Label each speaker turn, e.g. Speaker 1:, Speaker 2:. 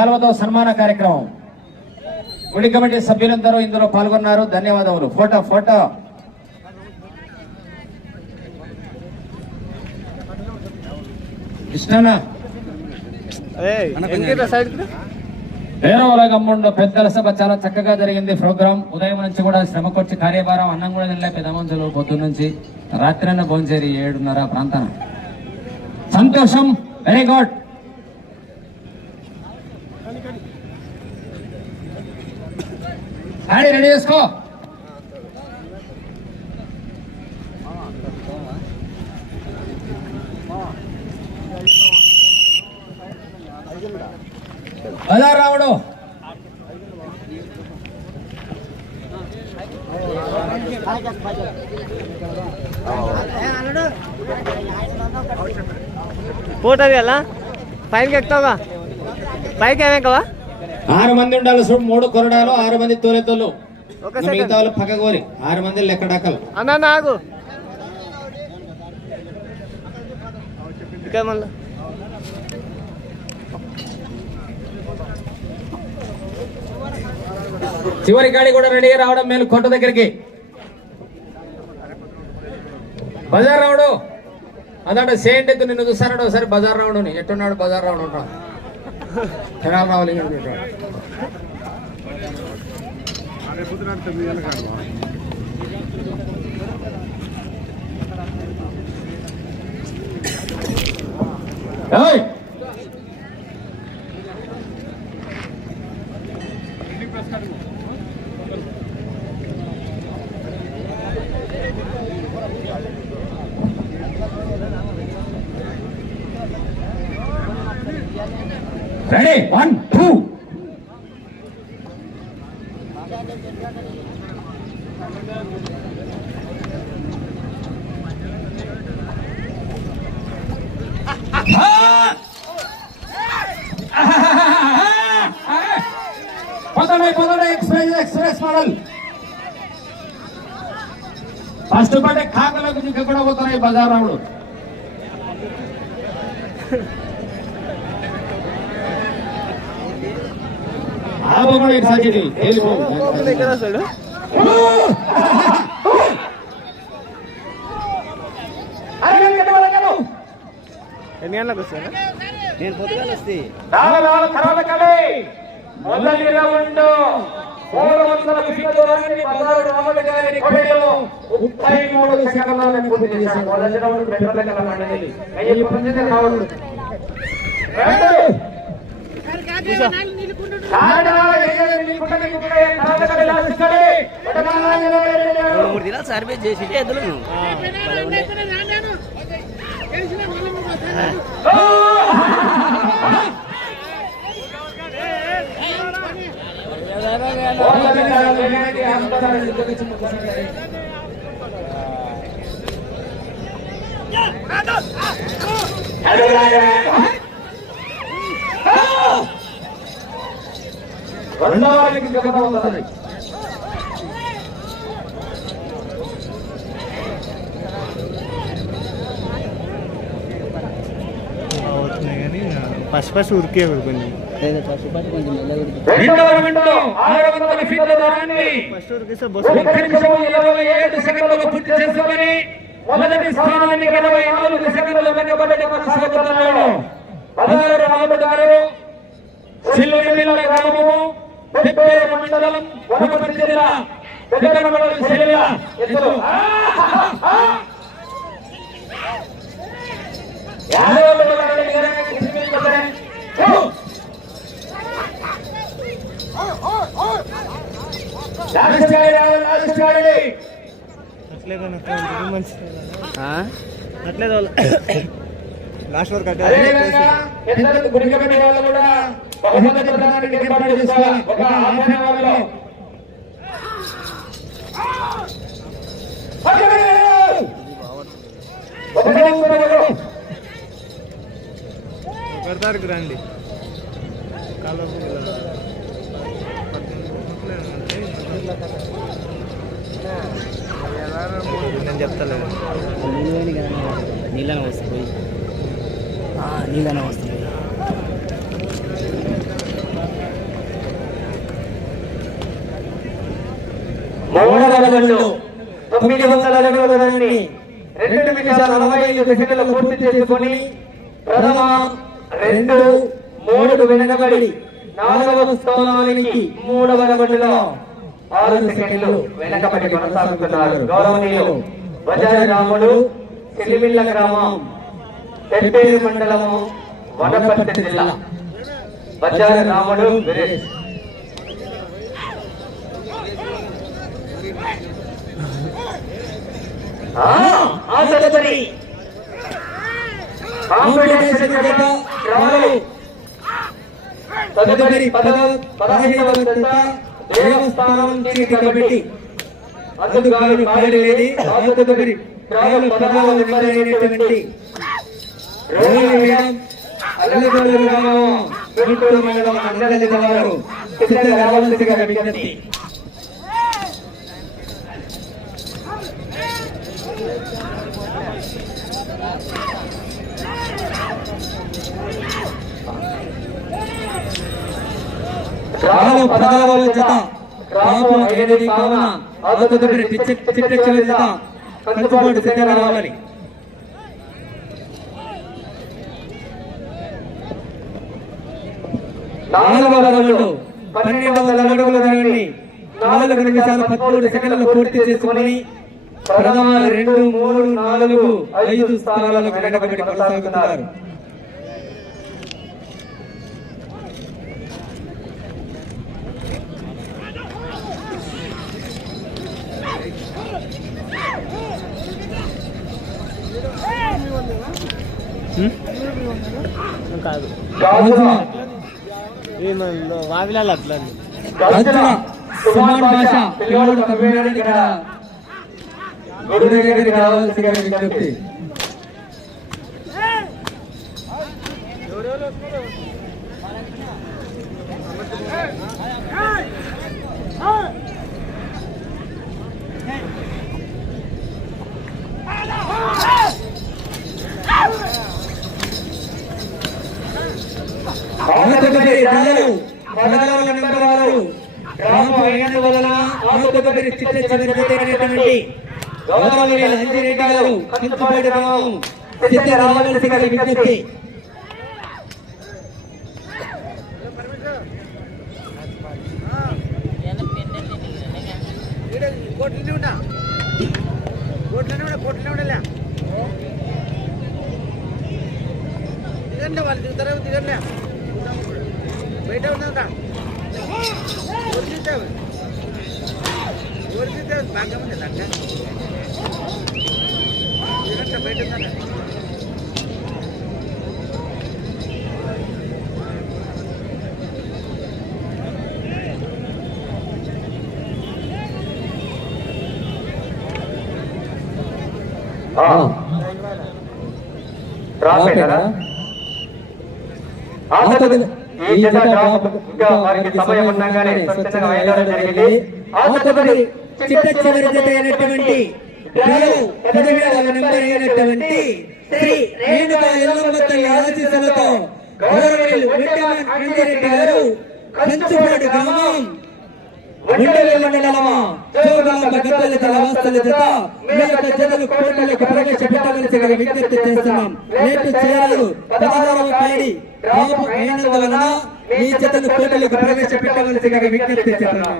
Speaker 1: శాల్వతో సన్మాన కార్యక్రమం. గుడి కమిటీ సభ్యులందరూ ఇందులో పాల్గొన్నారు. ధన్యవాదములు. Photo photo. కృష్ణనా గమ్ముండో పెద్దల సభ చాలా చక్కగా జరిగింది ప్రోగ్రాం. ఉదయం నుంచి కూడా శ్రమకొచ్చి కార్యభారం అన్నం కూడా తినలే పెద్ద మనుషులు పొద్దున్న నుంచి. రాత్రి భోంచేరి ఏడున్నర ప్రాంతాన. సంతోషం. వెరీ గుడ్ సారీ రెడీ చేసుకో బజార్ రావుడు.
Speaker 2: పోతుంది అలా పైకి ఎక్కుతావుగా? పైకి ఏమేకవా?
Speaker 1: ఆరు మంది ఉండాలి చూడు మూడు కొరడాలు ఆరు మంది తోలెతోలు మిగతా వాళ్ళు పక్క కోరి ఆరు మంది లెక్కడాకలు
Speaker 2: అన్నా నాకు
Speaker 1: చివరి గాడి కూడా రెడీగా రావడం మేలు కొట్ట దగ్గరికి. బజార్ రావుడు. అదంటే సేంట్ నిన్ను చూస్తాడు ఒకసారి బజార్ రావుడు ఎట్టున్నాడు బజార్ రావుడు ఉంటా తెనాలి రావాలి ఇక్కడ ఏయ్! రెడీ వన్ టూ పదండి పదండి ఎక్స్ప్రెస్ ఎక్స్ప్రెస్ మోడల్ ఫస్ట్ పడే కాకలకు ఇంకా కూడా పోతున్నాయి బజార్ ఆపమని సాగిడి తేలిపో
Speaker 2: ఎన్ని గంటలకు వస్తాడు
Speaker 3: నేను పొద్దుగాల వస్తే.
Speaker 1: మొదటి రౌండ్. మూడు వందల ఫీట్ల దూరాన్ని పదహారు రాముడు గారి కోటలో ముప్పై మూడు సెకండ్లలో పూర్తి చేశాడు మొదటి రౌండ్ బెంగళూరు కల మండలి అయ్యి పొందిన రౌండ్ రెండు
Speaker 3: రెండు మూడు దినాలు సర్వీస్ చేసి ఎద్దులు
Speaker 1: రెండవ వారికి గత అవుతుంది
Speaker 2: అవుతున్నాయి ఉరికే కొంచెం
Speaker 3: కొంచెం
Speaker 1: రెండవ
Speaker 2: ఫస్ట్ ఉరికిస్తే బస్సు
Speaker 1: పూర్తి చేసుకొని మొదటి స్థానాన్ని ఇరవై నాలుగు సెకండ్ల వెనుకబడి కొనసాగుతున్నాడు పదహారు రాముడు గారు గ్రామము మండలం వనపర్తి జిల్లా నిజంగా కృష్ణుడి లాస్ట్
Speaker 2: వరకు అట్టే
Speaker 1: అదేవిధంగా ఇద్దరు గుడి కమిటీ వాళ్ళు కూడా బహుమతి చేసుకోవాలి ఒక
Speaker 2: పెడతారు రండి. కాలు నేను చెప్తాను
Speaker 3: నీళ్ళనే వస్తుంది. నీళ్ళనే వస్తుంది.
Speaker 1: మూడవ తొమ్మిది వందల అడుగుల రెండు నిమిషాల నలభై ఐదు సెకండ్లు పూర్తి చేసుకొని ప్రథమ రెండు మూడు వెనకబడి నాలుగవ స్థానానికి మూడవ రౌండ్లో ఆరు సెకండ్లు వెనకబడి కొనసాగుతున్నారు. గౌరవనీయులు బజారు రాముడు సిలిమిల్ల గ్రామం పెప్పేరు మండలము వనపర్తి జిల్లా. బజారు రాముడు వీరేష్. తదుపరి పదహైదవ జత దేవస్థానం చీటి కమిటీ. అందుకు తదుపరి రోహిణి మేడం గ్రామం గుంటూరు మండలం అందరి వారు సిద్ధంగా రావాల్సిందిగా విజ్ఞప్తి. రాము పదహారు జత రాము ఎనిమిది కావున ఆ తదుపరి పిచ్చ చిట్ట చివరి జత కంచుపాటు సిద్ధంగా రావాలి. నాలుగవ రౌండ్ పన్నెండు వందల అడుగుల దూరాన్ని నాలుగు నిమిషాల పదమూడు సెకండ్లు పూర్తి చేసుకుని ప్రథమ రెండు మూడు నాలుగు ఐదు స్థానాలకు వెనకబడి కొనసాగుతున్నారు.
Speaker 2: కాదు. వావిలాలు అట్లా
Speaker 1: సుమాన్ భాష పిల్లవాడు కమ్యూనిటీ ఇక్కడ గుడి దగ్గరికి రావాల్సిందిగా విజ్ఞప్తి. ఆంధ్రప్రదేశ్ ప్రజలు పదహారు నెంబర్ వారు గ్రామ అయినందు వలన గౌరవనీయులు అంజిరెడ్డి గారు విజ్ఞప్తి
Speaker 2: దిగండి వాళ్ళు దిగుతారా దిగండి బయట ఉన్నదా ఓడితే ఓడితే బాగా ఉంది లంక బయట ఉన్నదా
Speaker 1: రాసేనా ఈ జత ఇంకా వారికి సమయం ఉండగానే స్వచ్ఛంగా వేయడం జరిగింది ఆ తదుపరి చిట్ట చివరి జత అయినటువంటి డ్రైవ్ పదివేల నెంబర్ అయినటువంటి శ్రీ రేణుక ఎల్లమ్మ తల్లి ఆశీస్సులతో గౌరవనీయులు వెంకటరామన్ అంజిరెడ్డి గారు కంచుపాడు గ్రామం ఉండవల్లి మండలమా. జోగులాంబ గద్దెల తల వాస్తల మీ యొక్క జతలు కోటలకు ప్రవేశపెట్టవలసిగా విజ్ఞప్తి చేస్తున్నాం. నేటి చేరాలు పదహారవ తేదీ రాపు అయినందువలన మీ జతలు కోటలకు ప్రవేశపెట్టవలసిగా విజ్ఞప్తి చేస్తున్నాం.